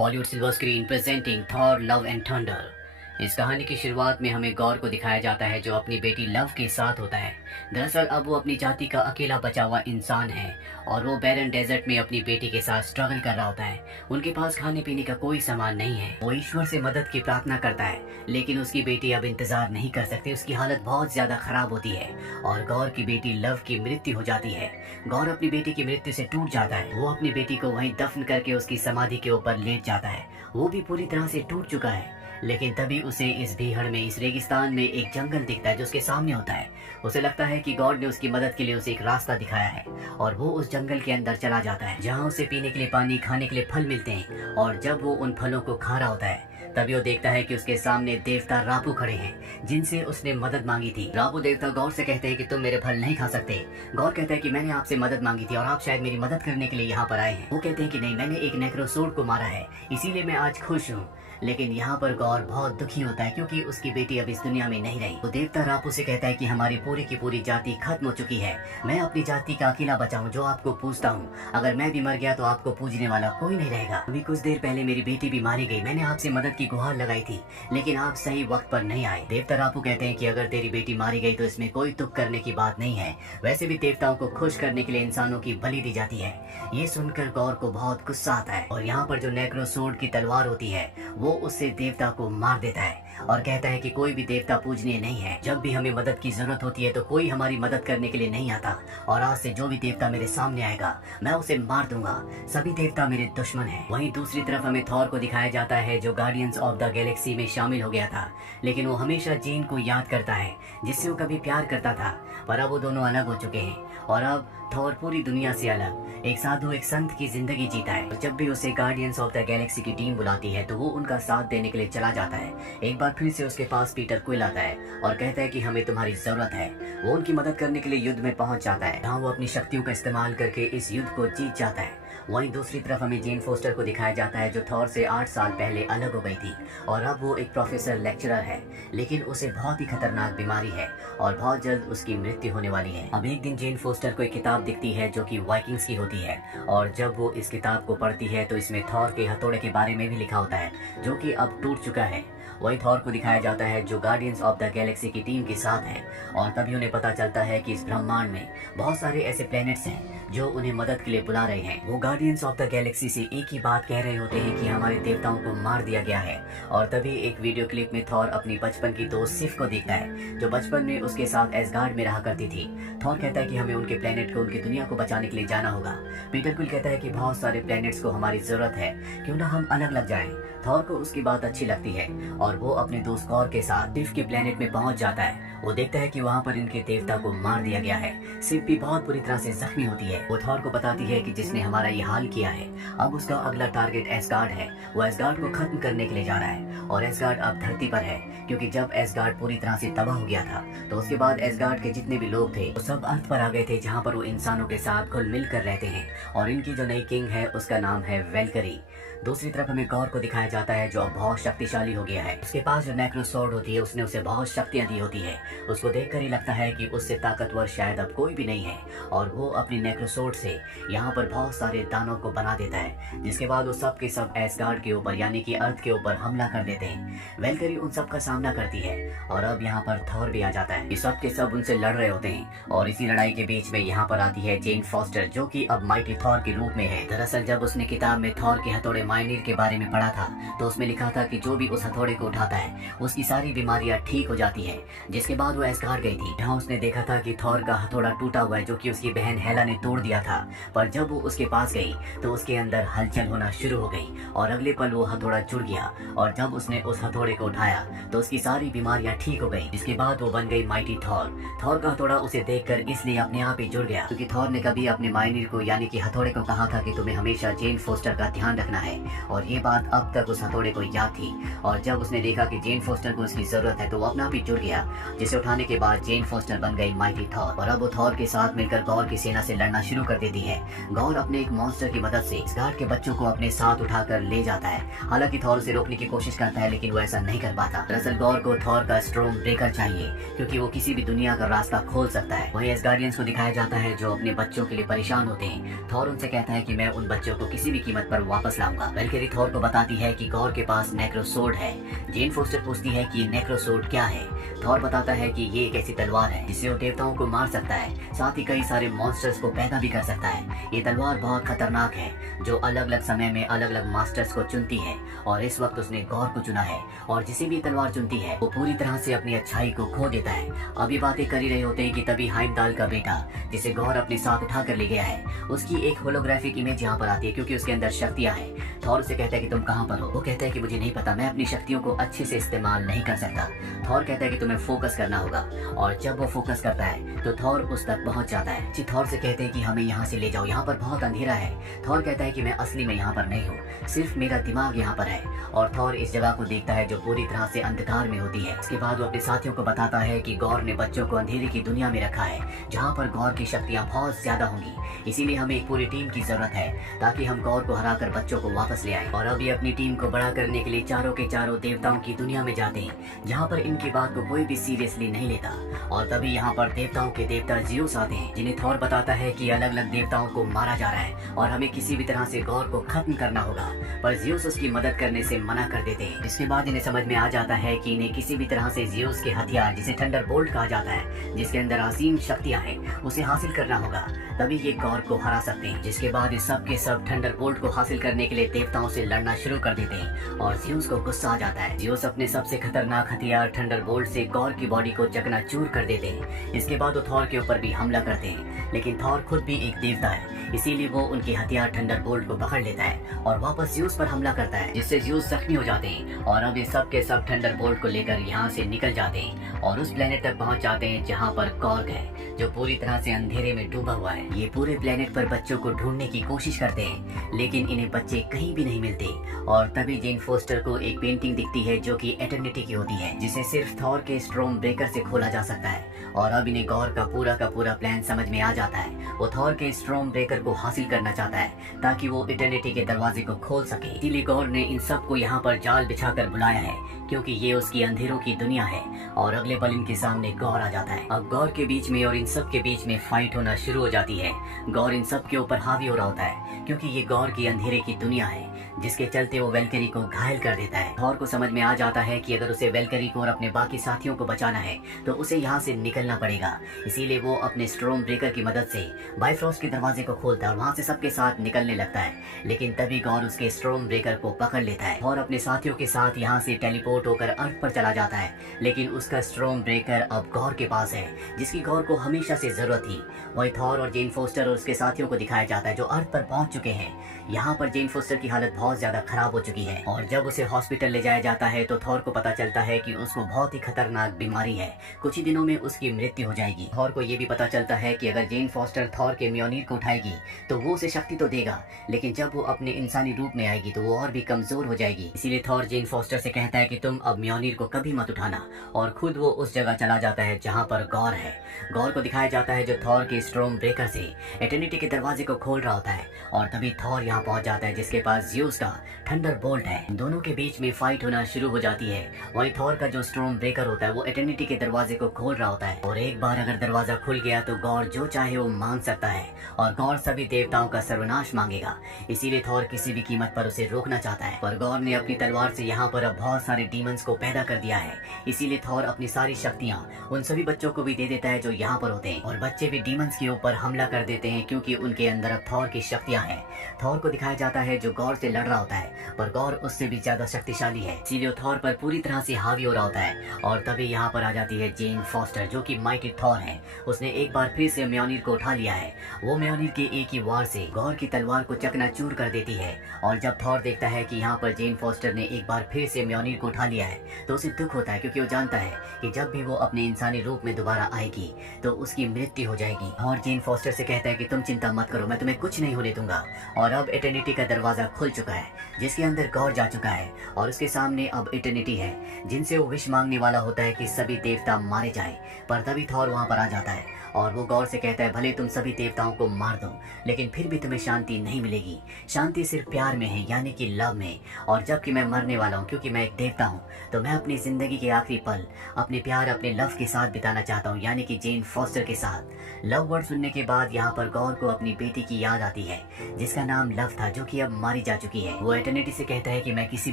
Bollywood silver screen presenting Thor love and thunder. इस कहानी की शुरुआत में हमें गौर को दिखाया जाता है जो अपनी बेटी लव के साथ होता है। दरअसल अब वो अपनी जाति का अकेला बचा हुआ इंसान है और वो बैरन डेजर्ट में अपनी बेटी के साथ स्ट्रगल कर रहा होता है। उनके पास खाने पीने का कोई सामान नहीं है। वो ईश्वर से मदद की प्रार्थना करता है, लेकिन उसकी बेटी अब इंतजार नहीं कर सकती। उसकी हालत बहुत ज्यादा खराब होती है और गौर की बेटी लव की मृत्यु हो जाती है। गौर अपनी बेटी की मृत्यु से टूट जाता है। वो अपनी बेटी को वहीं दफन करके उसकी समाधि के ऊपर लेट जाता है। वो भी पूरी तरह से टूट चुका है, लेकिन तभी उसे इस भीड़ में, इस रेगिस्तान में एक जंगल दिखता है जो उसके सामने होता है। उसे लगता है कि गॉड ने उसकी मदद के लिए उसे एक रास्ता दिखाया है और वो उस जंगल के अंदर चला जाता है, जहाँ उसे पीने के लिए पानी, खाने के लिए फल मिलते हैं। और जब वो उन फलों को खा रहा होता है, तभी वो देखता है कि उसके सामने देवता रापू खड़े हैं, जिनसे उसने मदद मांगी थी। रापू देवता गौर से कहते हैं कि तुम मेरे फल नहीं खा सकते। गौर कहता है कि मैंने आपसे मदद मांगी थी और आप शायद मेरी मदद करने के लिए यहाँ पर आए हैं। वो कहते हैं कि नहीं, मैंने एक नेक्रोसोर्ड को मारा है, इसीलिए मैं आज खुश हूँ। लेकिन यहाँ पर गौर बहुत दुखी होता है क्योंकि उसकी बेटी अब इस दुनिया में नहीं रही। वो देवता रापू से कहता है कि हमारी पूरी की पूरी जाति खत्म हो चुकी है। मैं अपनी जाति का अकेला बचा हूँ जो आपको पूजता हूँ। अगर मैं भी मर गया तो आपको पूजने वाला कोई नहीं रहेगा। अभी कुछ देर पहले मेरी बेटी भी मारी गई। मैंने आपसे मदद की गुहार लगाई थी, लेकिन आप सही वक्त पर नहीं आए। देवता रापू कहते हैं कि अगर तेरी बेटी मारी गई तो इसमें कोई दुख करने की बात नहीं है। वैसे भी देवताओं को खुश करने के लिए इंसानों की बलि दी जाती है। ये सुनकर गौर को बहुत गुस्सा आता है और यहाँ पर जो नेक्रोसोर्ड की तलवार होती है वो उससे देवता को मार देता है और कहता है कि कोई भी देवता पूजनीय नहीं है। जब भी हमें मदद की जरूरत होती है तो कोई हमारी मदद करने के लिए नहीं आता और आज से जो भी देवता मेरे सामने आएगा मैं उसे मार दूंगा। सभी देवता मेरे दुश्मन हैं। वहीं दूसरी तरफ हमें थॉर को दिखाया जाता है जो गार्डियंस ऑफ द गैलेक्सी में शामिल हो गया था, लेकिन वो हमेशा जेन को याद करता है जिससे वो कभी प्यार करता था। पर अब वो दोनों अलग हो चुके हैं और अब थॉर पूरी दुनिया से अलग एक साधु, एक संत की जिंदगी जीता है। जब भी उसे गार्डियंस ऑफ द गैलेक्सी की टीम बुलाती है तो वो उनका साथ देने के लिए चला जाता है। एक बार फिर से उसके पास पीटर क्विल आता है और कहता है कि हमें तुम्हारी जरूरत है। वो उनकी मदद करने के लिए युद्ध में पहुंच जाता है, जहाँ वो अपनी शक्तियों का इस्तेमाल करके इस युद्ध को जीत जाता है। वहीं दूसरी तरफ हमें जेन फोस्टर को दिखाया जाता है जो थॉर से 8 साल पहले अलग हो गई थी और अब वो एक प्रोफेसर लेक्चरर है, लेकिन उसे बहुत ही खतरनाक बीमारी है और बहुत जल्द उसकी मृत्यु होने वाली है। अब एक दिन जेन फोस्टर को एक किताब दिखती है जो कि वाइकिंग्स की होती है और जब वो इस किताब को पढ़ती है तो इसमें थॉर के हथौड़े के बारे में भी लिखा होता है जो कि अब टूट चुका है। वही थॉर को दिखाया जाता है जो गार्डियंस ऑफ द गैलेक्सी की टीम के साथ है और तभी उन्हें पता चलता है कि इस ब्रह्मांड में बहुत सारे ऐसे प्लैनेट्स हैं जो उन्हें मदद के लिए बुला रहे हैं। वो गार्डियंस ऑफ द गैलेक्सी से एक ही बात कह रहे होते हैं कि हमारे देवताओं को मार दिया गया है। और तभी एक वीडियो क्लिप में थॉर अपनी बचपन की दोस्त सिफ को देखता है जो बचपन में उसके साथ एसगार्ड में रहा करती थी। थॉर कहता है कि हमें उनके प्लेनेट को, उनकी दुनिया को बचाने के लिए जाना होगा। पीटर क्विल कहता है कि बहुत सारे प्लैनेट्स को हमारी जरूरत है, क्यों ना हम अलग लग जाएं। थॉर को उसकी बात अच्छी लगती है और वो अपने दोस्त गौर के साथ सिफ के प्लेनेट में पहुंच जाता है। वो देखता है कि वहाँ पर इनके देवता को मार दिया गया है। सिफ भी बहुत बुरी तरह से जख्मी होती है। वो थॉर को बताती है कि जिसने हमारा ये हाल किया है अब उसका अगला टारगेट एसगार्ड है। वो एसगार्ड को खत्म करने के लिए जा रहा है और एसगार्ड अब धरती पर है, क्योंकि जब एसगार्ड पूरी तरह से तबाह हो गया था तो उसके बाद एसगार्ड के जितने भी लोग थे वो सब अर्थ पर आ गए थे, जहाँ पर वो इंसानों के साथ घुल मिल कर रहते हैं। और इनकी जो नई किंग है उसका नाम है वेलकरी। दूसरी तरफ हमें गौर को दिखाया जाता है जो अब बहुत शक्तिशाली हो गया है। उसके पास जो नेक्रोसोर्ड होती है उसने उसे बहुत शक्तियां दी होती है। उसको देखकर ही लगता है कि उससे ताकतवर शायद अब कोई भी नहीं है और वो अपनी नेक्रोसोर्ड से यहाँ पर बहुत सारे दानव को बना देता है, जिसके बाद वो सब के सब एसगार्ड के ऊपर यानी कि अर्थ के ऊपर हमला कर देते हैं। वेलकरी उन सब का सामना करती है और अब यहाँ पर थॉर भी आ जाता है। ये सब के सब उनसे लड़ रहे होते हैं और इसी लड़ाई के बीच में यहाँ पर आती है जेन फोस्टर जो कि अब माइटी थॉर के रूप में है। दरअसल जब उसने किताब में थॉर के हथौड़े माइनीर के बारे में पढ़ा था तो उसमें लिखा था कि जो भी उस हथौड़े को उठाता है उसकी सारी बीमारियां ठीक हो जाती है। जिसके बाद वो एसगार्ड गई थी, जहाँ उसने देखा था कि थॉर का हथौड़ा टूटा हुआ है जो कि उसकी बहन हेला ने तोड़ दिया था। पर जब वो उसके पास गई तो उसके अंदर हलचल होना शुरू हो गई और अगले पल वो हथौड़ा जुड़ गया और जब उसने उस हथौड़े को उठाया तो उसकी सारी बीमारियां ठीक हो गई। जिसके बाद वो बन गई माइटी थॉर। थॉर का हथौड़ा उसे देखकर इसलिए अपने आप ही जुड़ गया क्योंकि थॉर ने कभी अपने माइनीर को यानी कि हथौड़े को कहा था कि तुम्हें हमेशा जेन फोस्टर का ध्यान रखना है और ये बात अब तक उस हथौड़े को याद थी। और जब उसने देखा कि जेन फोस्टर को उसकी जरूरत है तो वो अपना भी जुड़ गया, जिसे उठाने के बाद जेन फोस्टर बन गई माइटी थॉर और अब वो थॉर के साथ मिलकर गौर की सेना से लड़ना शुरू कर देती है। गौर अपने एक मॉन्स्टर की मदद से एसगार्ड के बच्चों को अपने साथ उठाकर ले जाता है। हालांकि थॉर उसे रोकने की कोशिश करता है लेकिन वो ऐसा नहीं कर पाता। दरअसल गौर को थॉर का स्ट्रॉम ब्रेकर चाहिए क्योंकि वो किसी भी दुनिया का रास्ता खोल सकता है। वहीं एसगार्डियंस को दिखाया जाता है जो अपने बच्चों के लिए परेशान होते हैं। थॉर उनसे कहता है कि मैं उन बच्चों को किसी भी कीमत पर वापस लाऊंगा। वेलकरी थॉर को बताती है कि गॉर के पास नेक्रोसोर्ड है। जेन फोस्टर पूछती है कि नेक्रोसोर्ड क्या है। थॉर बताता है कि ये एक ऐसी तलवार है जिससे वो देवताओं को मार सकता है, साथ ही कई सारे मॉन्स्टर्स को पैदा भी कर सकता है। ये तलवार बहुत खतरनाक है जो अलग अलग समय में अलग अलग मास्टर्स को चुनती है, और इस वक्त उसने गॉर को चुना है। और जिसे भी तलवार चुनती है वो पूरी तरह से अपनी अच्छाई को खो देता है। अब ये बातें कर ही रहे होते हैं कि तभी हाइमदाल का बेटा, जिसे गॉर अपने साथ उठा कर ले गया है, उसकी एक होलोग्राफिक इमेज यहाँ पर आती है क्योंकि उसके अंदर शक्तियाँ हैं। थॉर उसे कहता है कि तुम कहाँ पर हो। वो कहता है कि मुझे नहीं पता, मैं अपनी शक्तियों को अच्छे से इस्तेमाल नहीं कर सकता। थॉर कहता है कि तुम्हें फोकस करना होगा, और जब वो फोकस करता है तो थॉर उस तक पहुंच जाता है। थॉर से कहते हैं कि हमें यहाँ से ले जाओ, यहाँ पर बहुत अंधेरा है। थॉर कहता है कि मैं असली में यहाँ पर नहीं हूँ, सिर्फ मेरा दिमाग यहाँ पर है। और थॉर इस जगह को देखता है जो पूरी तरह से अंधकार में होती है। इसके बाद वो अपने साथियों को बताता है कि गॉर ने बच्चों को अंधेरे की दुनिया में रखा है जहाँ पर गॉर की शक्तियाँ बहुत ज्यादा होंगी, इसीलिए हमें एक पूरी टीम की जरूरत है ताकि हम गॉर को हराकर बच्चों को वापस ले आए। और अब ये अपनी टीम को बड़ा करने के लिए चारों के चारों देवताओं की दुनिया में जाते हैं जहाँ पर इनकी बात को कोई भी सीरियसली नहीं लेता। और तभी यहाँ पर देवताओं के देवता जियोस आते हैं, जिन्हें थॉर बताता है कि अलग अलग देवताओं को मारा जा रहा है और हमें किसी भी तरह से गॉर को खत्म करना होगा। पर जियोस उसकी मदद करने से मना कर देते हैं। इसके बाद इन्हें समझ में आ जाता है कि इन्हें किसी भी तरह से जियोस के हथियार, जिसे थंडरबोल्ट कहा जाता है, जिसके अंदर असीम शक्तियां हैं, उसे हासिल करना होगा, तभी ये गॉर को हरा सकते हैं। जिसके बाद इस सब के सब थंडरबोल्ट को हासिल करने के लिए देवताओं से लड़ना शुरू कर देते हैं और जियोस को गुस्सा आ जाता है। जियोस अपने सबसे खतरनाक हथियार थंडरबोल्ट से गॉर की बॉडी को चकनाचूर कर देते हैं। इसके बाद वो थॉर के ऊपर भी हमला करते हैं, लेकिन थॉर खुद भी एक देवता है, इसीलिए वो उनके हथियार थंडरबोल्ट को पकड़ लेता है और वापस जियोस पर हमला करता है, जिससे जियोस जख्मी हो जाते हैं। और अब ये सब के सब थंडरबोल्ट को लेकर यहाँ से निकल जाते हैं और उस प्लेनेट तक पहुँच जाते हैं जहाँ पर कॉर्ग है, जो पूरी तरह से अंधेरे में डूबा हुआ है। ये पूरे प्लेनेट पर बच्चों को ढूंढने की कोशिश करते हैं, लेकिन इन्हें बच्चे कहीं भी नहीं मिलते। और तभी जेन फोस्टर को एक पेंटिंग दिखती है जो कि एटर्निटी की होती है, जिसे सिर्फ थॉर के स्ट्रोम ब्रेकर से खोला जा सकता है। और अब इन्हें गॉर का पूरा प्लान समझ में आ जाता है। वो थॉर के स्ट्रोम ब्रेकर को हासिल करना चाहता है ताकि वो इटर्निटी के दरवाजे को खोल सके। इसीलिए गॉर ने इन सबको यहाँ पर जाल बिछाकर बुलाया है, क्योंकि ये उसकी अंधेरों की दुनिया है। और अगले पल इनके सामने गौर आ जाता है। अब गौर के बीच में और इन सब के बीच में फाइट होना शुरू हो जाती है। गौर इन सब के ऊपर हावी हो रहा होता है, क्योंकि ये गौर की अंधेरे की दुनिया है, जिसके चलते वो वेलकरी को घायल कर देता है। गौर को समझ में आ जाता है कि अगर उसे वेलकरी को और अपने बाकी साथियों को बचाना है तो उसे यहाँ से निकलना पड़ेगा। इसीलिए वो अपने स्ट्रोम ब्रेकर की मदद से बाइफ्रोस्ट के दरवाजे को खोलता है और वहाँ से सबके साथ निकलने लगता है। लेकिन तभी गौर उसके स्ट्रोम ब्रेकर को पकड़ लेता है और अपने साथियों के साथ यहाँ से टेलीपोर्ट होकर अर्थ पर चला जाता है। लेकिन उसका स्ट्रोम ब्रेकर अब गौर के पास है, जिसकी गौर को हमेशा से जरूरत थी। वही थॉर और जेन फोस्टर और उसके साथियों को दिखाया जाता है जो अर्थ पर पहुंच चुके हैं। यहाँ पर जेन फोस्टर की हालत बहुत ज्यादा खराब हो चुकी है और जब उसे हॉस्पिटल ले जाया जाता है तो थॉर को पता चलता है कि उसको बहुत ही खतरनाक बीमारी है, कुछ ही दिनों में उसकी मृत्यु हो जाएगी। थॉर को ये भी पता चलता है कि अगर जेन फोस्टर थॉर के म्योनीर को उठाएगी तो वो उसे शक्ति तो देगा, लेकिन जब वो अपने इंसानी रूप में आएगी तो वो और भी कमजोर हो जाएगी। इसीलिए थॉर जेन फोस्टर से कहता है कि तुम अब म्योनीर को कभी मत उठाना, और खुद वो उस जगह चला जाता है जहाँ पर गौर है। गौर को दिखाया जाता है जो थॉर के स्ट्रोम ब्रेकर से एटर्निटी के दरवाजे को खोल रहा होता है। और तभी थॉर यहाँ पहुंच जाता है जिसके पास ज़्यूस का थंडरबोल्ट है। दोनों के बीच में फाइट होना शुरू हो जाती है। वहीं थॉर का जो स्ट्रोम ब्रेकर होता है वो एटर्निटी के दरवाजे को खोल रहा होता है, और एक बार अगर दरवाजा खुल गया तो गौर जो चाहे वो मांग सकता है, और गौर सभी देवताओं का सर्वनाश मांगेगा। इसीलिए थॉर किसी भी कीमत पर उसे रोकना चाहता है, पर गौर ने अपनी तलवार से यहाँ पर अब बहुत सारे डीमंस को पैदा कर दिया है। इसीलिए थॉर अपनी सारी शक्तियाँ उन सभी बच्चों को भी दे देता है जो यहाँ पर होते हैं, और बच्चे भी डीमंस के ऊपर हमला कर देते हैं क्योंकि उनके अंदर अब थॉर की शक्तियाँ हैं। थॉर को दिखाया जाता है जो गौर से लड़ रहा होता है, पर गौर उससे भी ज्यादा शक्तिशाली है, इसीलिए थॉर पर पूरी तरह से हावी हो रहा होता है। और तभी यहाँ पर आ जाती है जेन फोस्टर जो कि माइटी थॉर है। उसने एक बार फिर से म्योनीर को उठा लिया है। वो म्योनीर के एक ही वार से गौर की तलवार को चकनाचूर कर देती है। और जब थॉर देखता है कि यहाँ पर जेन फोस्टर ने एक बार फिर से म्योनीर को उठा लिया है तो उसे दुख होता है, क्योंकि वो जानता है कि जब भी वो अपने इंसानी रूप में दोबारा आएगी तो उसकी मृत्यु हो जाएगी। और जेन फोस्टर से कहता है कि तुम चिंता मत करो, मैं तुम्हें कुछ नहीं होने दूंगा। और अब एटर्निटी का दरवाजा खुल चुका है जिसके अंदर गौर जा चुका है, और उसके सामने अब इटर्निटी है जिनसे वो विश मांगने वाला होता है कि सभी देवता मारे जाएं। पर तभी थॉर वहां पर आ जाता है और वो गौर से कहता है भले तुम सभी देवताओं को मार दो लेकिन फिर भी तुम्हें शांति नहीं मिलेगी। शांति सिर्फ प्यार में है, यानी कि लव में। और जबकि मैं मरने वाला हूँ क्योंकि मैं एक देवता हूँ, तो मैं अपनी जिंदगी के आखिरी पल अपने प्यार अपने लव के साथ बिताना चाहता हूँ, यानी कि जेन फॉस्टर के साथ। लव वर्ड सुनने के बाद यहाँ पर गौर को अपनी बेटी की याद आती है जिसका नाम लव था, जो कि अब मारी जा चुकी है। वो एटर्निटी से कहता है कि मैं किसी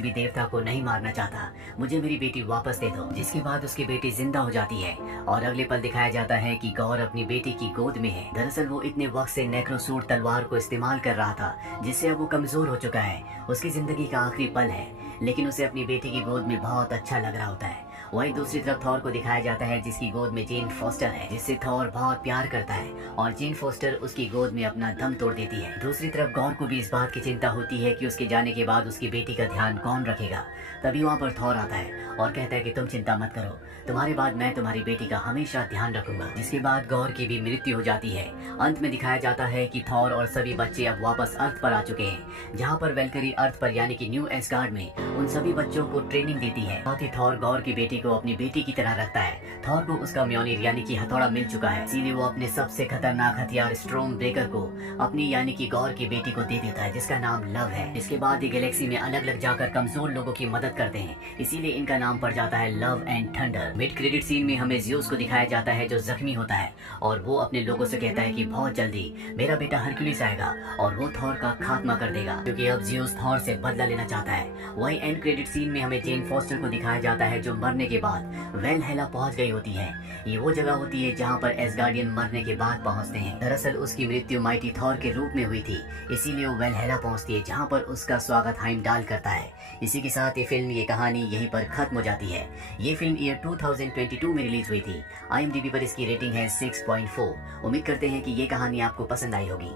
भी देवता को नहीं मारना चाहता, मुझे मेरी बेटी वापस दे दो। जिसके बाद उसकी बेटी जिंदा हो जाती है और अगले पल दिखाया जाता है कि गौर अपनी बेटी की गोद में है। दरअसल वो इतने वक्त से नेक्रोसूट तलवार को इस्तेमाल कर रहा था जिससे अब वो कमजोर हो चुका है। उसकी जिंदगी का आखिरी पल है लेकिन उसे अपनी बेटी की गोद में बहुत अच्छा लग रहा होता है। वहीं दूसरी तरफ थॉर को दिखाया जाता है जिसकी गोद में जेन फॉस्टर है, जिससे थॉर बहुत प्यार करता है और जेन फॉस्टर उसकी गोद में अपना दम तोड़ देती है। दूसरी तरफ गौर को भी इस बात की चिंता होती है कि उसके जाने के बाद उसकी बेटी का ध्यान कौन रखेगा। तभी वहाँ पर थॉर आता है और कहता है कि तुम चिंता मत करो, तुम्हारे बाद मैं तुम्हारी बेटी का हमेशा ध्यान रखूंगा। जिसके बाद गौर की भी मृत्यु हो जाती है। अंत में दिखाया जाता है कि थॉर और सभी बच्चे अब वापस अर्थ पर आ चुके हैं, जहाँ पर वेलकरी अर्थ पर यानी कि न्यू एस्गार्ड में उन सभी बच्चों को ट्रेनिंग देती है। साथ ही थॉर गौर की बेटी को अपनी बेटी की तरह रखता है। थॉर को उसका म्योनिर यानी कि हथौड़ा मिल चुका है, इसीलिए वो अपने सबसे खतरनाक हथियार स्ट्रॉम ब्रेकर को अपनी यानी कि गौर की बेटी को दे देता है जिसका नाम लव है। इसके बाद ये गैलेक्सी में अलग अलग जाकर कमजोर लोगों की मदद करते हैं, इसीलिए इनका नाम पड़ जाता है love and thunder. Mid credit scene में हमें ज़्यूस को दिखाया जाता है जो जख्मी होता है और वो अपने लोगों से कहता है कि बहुत जल्दी मेरा बेटा हरक्यूलिस आएगा और वो थॉर का खात्मा कर देगा, क्योंकि अब ज़्यूस थॉर से बदला लेना चाहता है। वहीं एंड क्रेडिट सीन में हमें जेन फॉस्टर को दिखाया जाता है जो मरने के बाद वेलहेला पहुंच गई होती है। ये वो जगह होती है जहां पर एसगार्डियन मरने के बाद पहुंचते हैं। दरअसल उसकी मृत्यु माइटी थॉर के रूप में हुई थी, इसीलिए वो वेलहेला पहुंचती है जहां पर उसका स्वागत हाइमडाल करता है। इसी के साथ ये फिल्म, ये कहानी यहीं पर खत्म हो जाती है। ये फिल्म ईयर 2022 में रिलीज हुई थी। IMDb पर इसकी रेटिंग है 6.4। उम्मीद करते हैं कि ये कहानी आपको पसंद आई होगी।